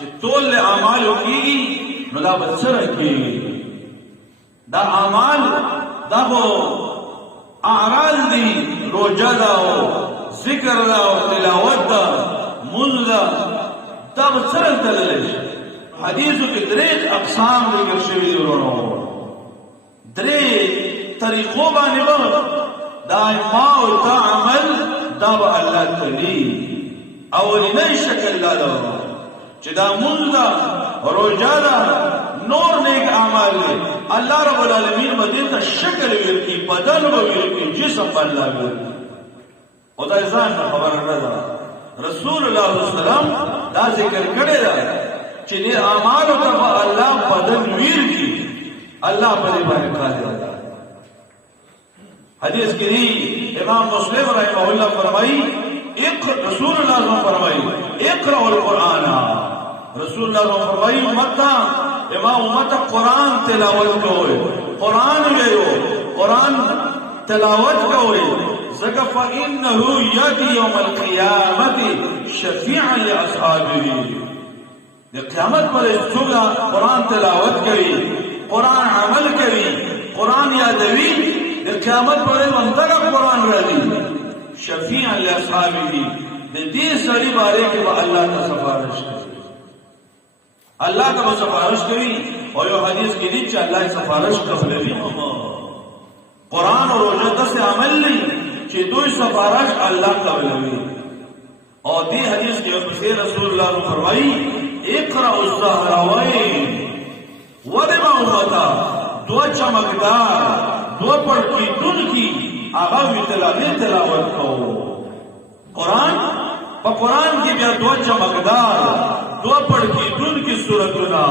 چې ټول اعمال کیږي نو دا بسره کیږي دا اعمال دا هو اعراض دي روزه دا او ذکر دا او تلاوت دا منذ دا بسره تللی حدیثو کې درې اقسام ذکر شوي دي ورونو درې طریقو باندې دا ما او تا عمل دا به الله کوي اولنی شکل دا چې دا منځ دا روزه دا نور نیک اعمال دي الله رب العالمین باندې ته شکل ورکی بدن ورکی جسم الله ورکی او دا ځان خبر نه ده رسول الله صلی الله علیه وسلم دا ذکر کړی دا چې دې اعمالو ته الله بدن ورکی الله په دې باندې قادر ده حدیث کې امام مسلم رحمه الله فرمایي رسول الله صلی الله علیه وسلم فرمایي اقرأ القرآن رسول الله صلی الله علیه وسلم فرمایي امت قرآن تلاوت کوئ قرآن ویو قرآن تلاوت کوئ ځکه فإنه یأتی یوم القیامة شفیعا لأصحابه د قیامت پر څوک قرآن تلاوت کوي قرآن عمل کوي قرآن یادوي د قیامت پر منځه قرآن راځي شفیعا لاصحابه د دې سړي باره کې به الله ته سفارش کوي الله ته سفارش کوي او یو حدیث کې دي چې الله سفارش کوي قرآن او روزه د عمل لري چې دوی سفارش الله کوي او دې حدیث کې رسول الله فرمایي اقرأ الزهراوین ولما امتا دو چمکدار دو پڑکی دن کی آغا تلاوت کو قرآن پا قرآن کی بیا دو چمکدار دو پڑکی دن کی سورتنا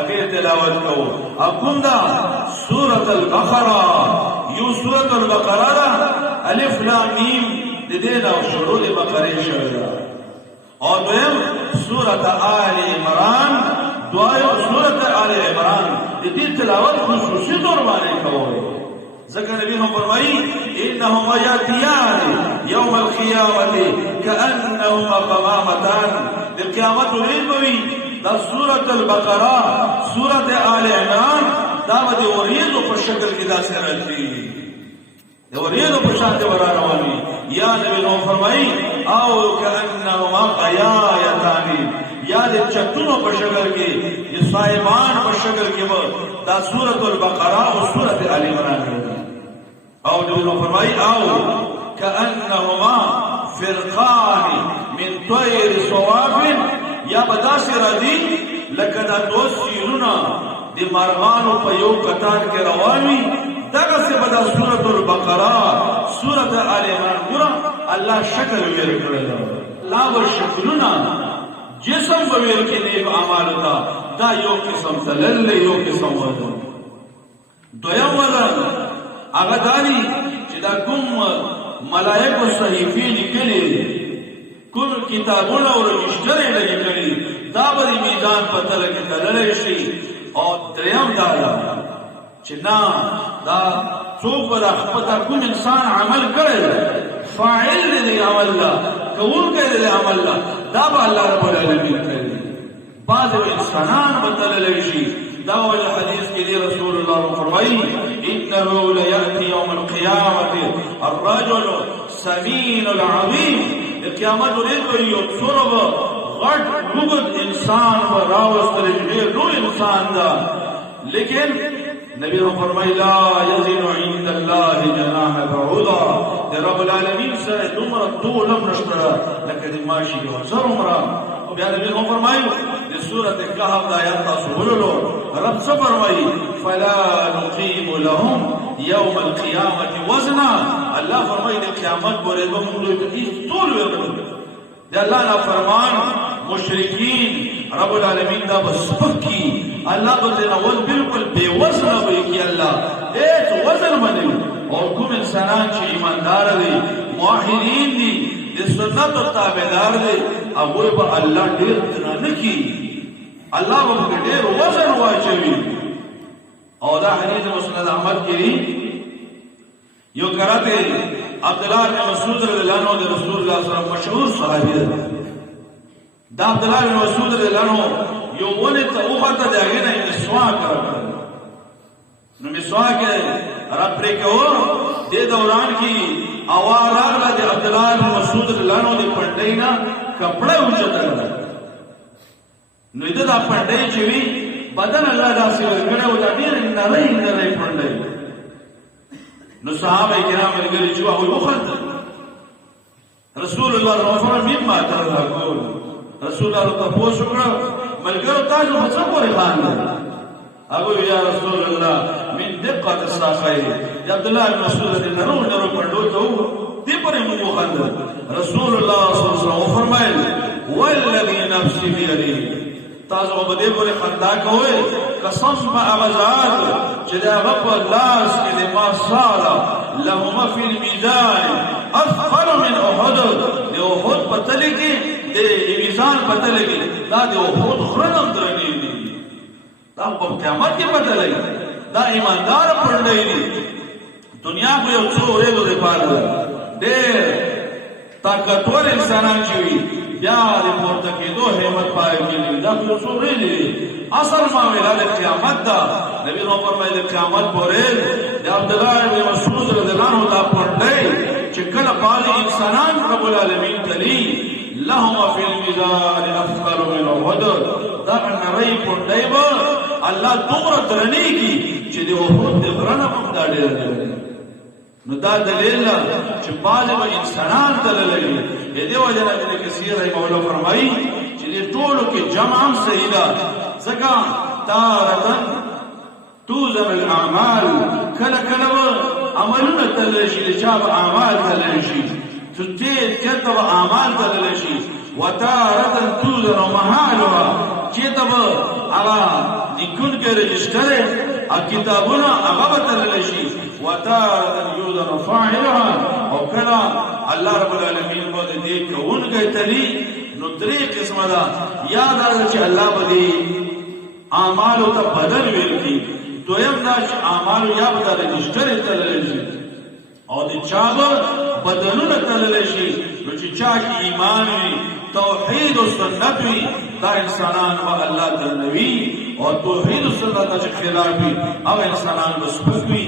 اگر تلاوت کو اکم دا سورت البقرہ یو سورت البقرہ الف لام میم دینا شروع بقرہ شروع اور دویم سورت آل عمران دعائے سورت آل عمران دی تلاوت خصوصی طور باندې کوي ذکر نبی ہم فرمائی انہم یاتیان یوم القیامت کأنہم قمامتان دی قیامت ورین دا سورت البقرہ سورت آل عمران دا بدی وریدو پر شکل کی دا سرالتی دی وریدو پر شاکل ورانوانی یا نبی ہم فرمائی او کأنہما قیایتانی یا دے چتونو پر شکل کی یہ صائبان پر شکل کی دا سورت البقرہ و سورت آل عمران او نبی فرمائی او کأنہما فرقان من طیر صواف یا بداسی رضی لکدا دو سیرونا دی مرغانو پا یو قطار کے روانی دغه سے بدا سورت البقرہ سورت آل عمران گورا اللہ شکل ویر کرده لا و شکلنا جسم بویر کے نیب اعمال دا یو قسم تلل یو قسم وزن دویم وزن اغداری چی دا کم ملائک و صحیفی لکلی کم کتابون و رجشتر لکلی دا بری میزان پتل کی تلل شی اور دریم دادا چی نا دا چوک بدا خپتا کم انسان عمل کرے فاعل دی عمل لا کون کرے دی عمل لا دا با اللہ رب العالمین کرے بعض انسانان بتلل شی دعوة الحديث كذي رسول الله فرمائي إنه ليأتي يوم القيامة الرجل سمين العظيم القيامة لديه يبصرب غد لغد إنسان وراوست رجليه رو إنسان دا لیکن نبی فرمائي لا يزن عند الله جناح بعوضا دي رب العالمين سره دمرا طولم نشترا لكن ماشي وزر عمرا وبيان نبی فرمائي دي سورة الكهف دا ينطا سهولو رب فرمائي فلا نقيم لهم يوم القيامة وزنا الله فرمائي دي قیامت بولے بمولو تقیس طول ویقل دي الله نا فرمان مشرکین رب العالمین دا بسپکی اللہ بزن اول بالکل بے وزن ہوئی کی اللہ ایت وزن بنے اور کم انسانان چی ایماندار دے موحدین دی دی سنت و تابدار دے اگوی با اللہ دیر تنانکی اللہ با دیر وزن واجوی اور دا حدیث مسند احمد کی یو کراتے عبداللہ بن مسعود رضی اللہ عنہ رسول اللہ صلی اللہ علیہ وسلم مشہور صحابی دا عبداللہ بن مسعود رضی اللہ عنہ یو ونه ته وخته داګه نه مسواک راکړل نو مسواک را پرې کو دې دوران کې اواز راغله د عبد الله بن مسعود رضی الله عنه د پټینا کپڑا اوچتل نو دا پټی چې وی بدن الله داسې ورکړه او دا ډېر نری پټی نو صحابه کرام ورګل چې هغه وخت رسول الله صلی الله علیه وسلم مما ترغبون رسول الله تاسو وکړه ملګرو تاسو څه کوي خان ابو یا رسول الله من دقت الساقين یا عبد الله بن مسعود رضی الله عنه نور پندو ته دې پرې مو خاندل رسول الله صلی الله علیه وسلم فرمایل والذي نفسي بيده تاسو په دې پرې خندا کوئ قسم په اوازات چې دا رب الله چې ما صار لهما في الميزان اثقل من احد له احد پتلګي دې میزان پتلګي دا د احد خرنم درني دي دا په قیامت کې پتلګي دا ایماندار پړلې دي دنیا په یو څو ورځو لپاره ډېر طاقتور انسانان چې وي بیا د پورته کېدو همت پای کېږي دا یو څو ورځې اصل معاملہ د قیامت دا نبی نو فرمایي د قیامت پورې د عبد الله بن مسعود رضی الله عنه دا پړلې چې کله باندې انسانان رب العالمین تلی لهم فی الميزان افضل من احد دا نری پړلې و الله دومره درنیږي چې د احد د غرنه هم دا ډېر نو دا دلیل چې باندې انسانان تللې دې وجه نه د کثیر مولا فرمایي چې ټولو کې جمع هم صحیح ده ځکه تارتن توزن الاعمال کله کله عملونه تلل شي چې اعمال تلل شي ستې کتب اعمال تلل شي وتارتن توزن محالها چې تب هغه لیکون کې رجستره ا کتابونه هغه تلل شي وتارتن يوزن فاعلها او کله الله رب العالمین په دې کوونکې تلی نو درې قسمه ده یاد راځي چې الله به اعمال ته بدل ویل کی دویم دا چې اعمال یا بدل رجستر تلل شي او د چا بدلونه تلل شي چې چا کې ایمان وي توحید او سنت وي دا انسانان او الله د نبی او توحید او سنت چې خلاف وي او انسانان مسبوق وي